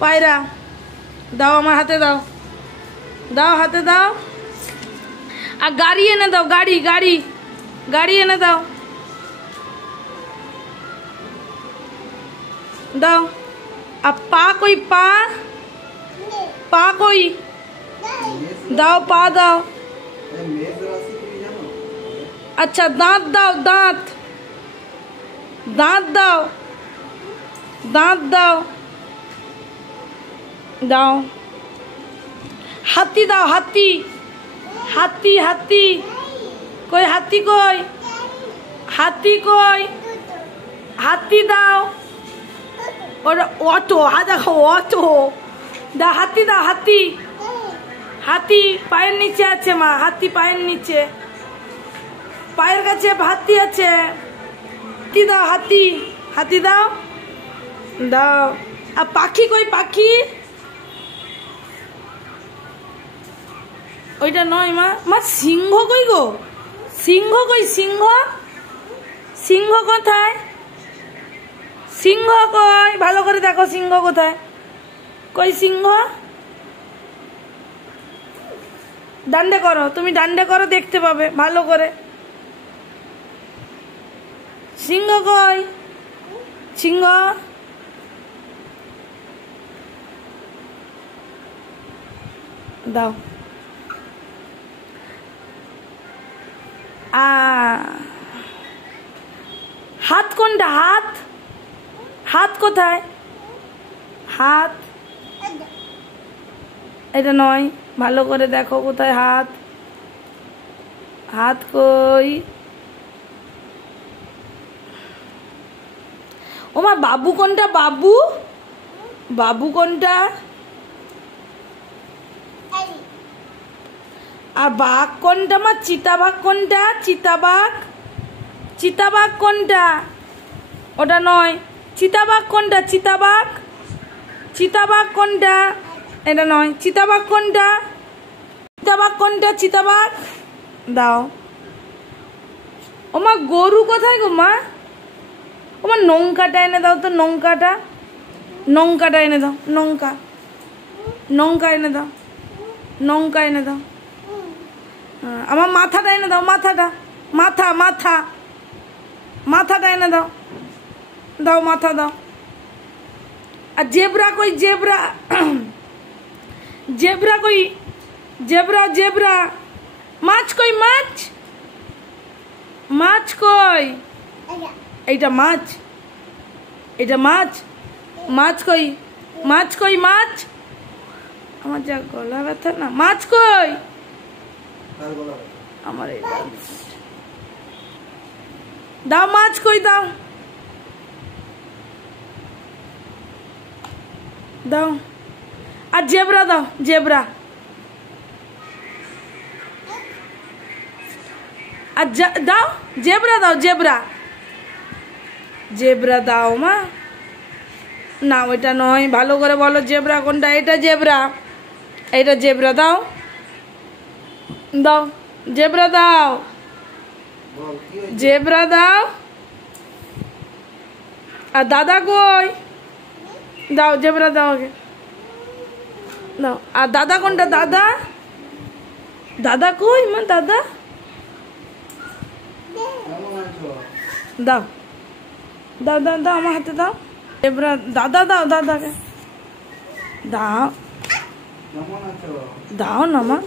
পায়রা দাও, আমার হাতে দাও, দাও হাতে দাও। আর গাড়ি এনে দাও, গাড়ি গাড়ি গাড়ি এনে দাও, দাও। আর পা কই, পা পা কই, দাও পা দাও। আচ্ছা দাঁত দাও, দাঁত দাঁত দাও, দাঁত দাও, দাও। হাতি দাও, হাতি হাতি হাতি কই, হাতি কই, হাতি কই, হাতি দাও। ওটা অটো, দেখো অটো, দাও হাতি দাও, হাতি হাতি পায়ের নিচে আছে মা, হাতি পায়ের নিচে, পায়ের কাছে হাতি আছে, হাতি দাও, হাতি হাতি দাও, দাও। আর পাখি কই, পাখি ওইটা নয় মা, মা সিংহ কই গো, সিংহ কই, সিংহ সিংহ কোথায়, সিংহ কই, ভালো করে দেখো সিংহ কোথায়, কই সিংহ, ডান্ডে করো, তুমি ডান্ডে করো, দেখতে পাবে ভালো করে। সিংহ কই, সিংহ দাও। হাত কোনটা, হাত হাত কোথায়, হাত এটা নয়, ভালো করে দেখো কোথায় হাত, হাত কই। ওমা বাবু কোনটা, বাবু বাবু কোনটা, আর বাঘ কোনটা মা, চিতাবাঘ কোনটা, চিতাবাঘ চিতাবাঘ কোনটা, ওটা নয়। চিতাবাঘ কোনটা, চিতাবাঘ চিতাবাঘ কোনটা, এটা নয়। চিতাবাঘ কোনটা, চিতাবাঘ কোনটা, চিতাবাঘ দাও। ও মা গরু কোথায় গো মা, ও মা নৌকাটা এনে দাও তো, নৌকাটা নৌকাটা এনে দাও, নৌকা নৌকা এনে দাও, নৌকা এনে দাও। আমার মাথাটা এনে দাও, মাথাটা, মাথা মাথা মাথাটা এনে দাও, দাও মাথা দাও। আর জেব্রা কই, জেব্রা জেব্রা কই, জেব্রা জেব্রা। মাছ কই, মাছ মাছ কই, এইটা মাছ, এটা মাছ, মাছ কই, মাছ কই, মাছ। আমার যা গলা ব্যথা না, মাছ কই, আমার এইটা দাও, মাছ কই দাও, দাও। আর জেব্রা দাও, জেব্রা। আর দাও, জেব্রা দাও, জেব্রা জেব্রা দাও মা। না ওইটা নয়, ভালো করে বলো জেব্রা কোনটা, এটা জেব্রা, এটা জেব্রা দাও, দাও জেব্রা দাও, জেব্রা দাও। আর দাদা কই, দাও জেব্রা দাও আগে, দাও। আর দাদা কোনটা, দাদা দাদা কই মা, দাদা দাও, দাও দাও দাও, আমার হাতে দাও জেব্রা, দাদা দাও, দাদাকে দাও, দাও না মা।